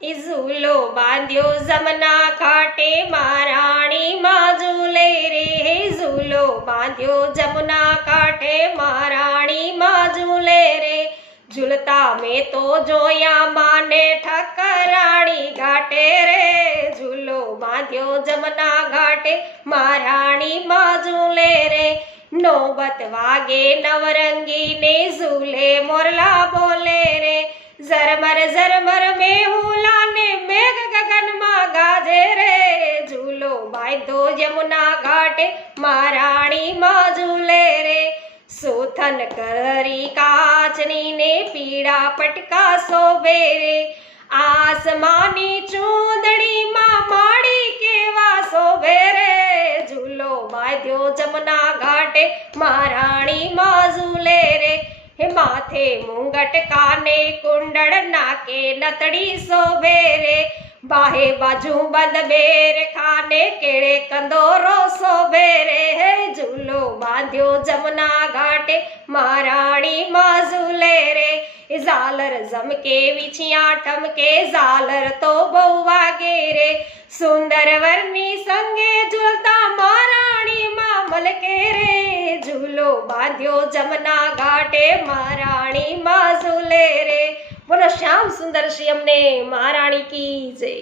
એ ઝૂલો બાંધ્યો જમના ઘાટે મહારાણી માં ઝૂલે રે. હે ઝૂલો બાંધ્યો જમના કાંઠે મહારાણી માં ઝૂલે રે. ઝૂલતા મેં તો જોયા માને ઠકરાણી ઘાટે રે. ઝૂલો બાંધ્યો જમના ઘાટે મહારાણી માં ઝૂલે રે. નોબત વાગે નવરંગી ને ઝૂલે મોરલા બોલે રે. ઝરમર ઝરમર મેહુલા ને મેઘ ગગનમાં ગાજે રે. ઝૂલો બાંધ્યો યમુના ઘાટે મહારાણી માં ઝૂલે રે. સોથન કરી કાચની ને પીળા પટકા શોભે રે. આસમાની ચૂંદડીમાં માળી કેવા શોભે રે. ઝૂલો બાંધ્યો જમના ઘાટે મહારાણી માં ઝૂલે રે. હે માથે મુંગટ કાને કુંડળ નાકે નતડી શોભે રે. બાહે બાજુ બંધ બેર ખાને કેળે કંદોરો શોભે રે. હે ઝૂલો બાંધ્યો જમના ઘાટે મહારાણી માં ઝૂલે રે. ઝાલર ઝમકે વિછિયા ઠમકે ઝાલર તો બહુ વાગે રે. સુંદર વરની સંગે ઝૂલતા મહારાણી માં મલકે રે. ઝૂલો બાંધ્યો જમના ઘાટે મહારાણી માં ઝૂલે રે. બોલો શ્યામ સુંદર શ્રી અમને મહારાણી કી જય.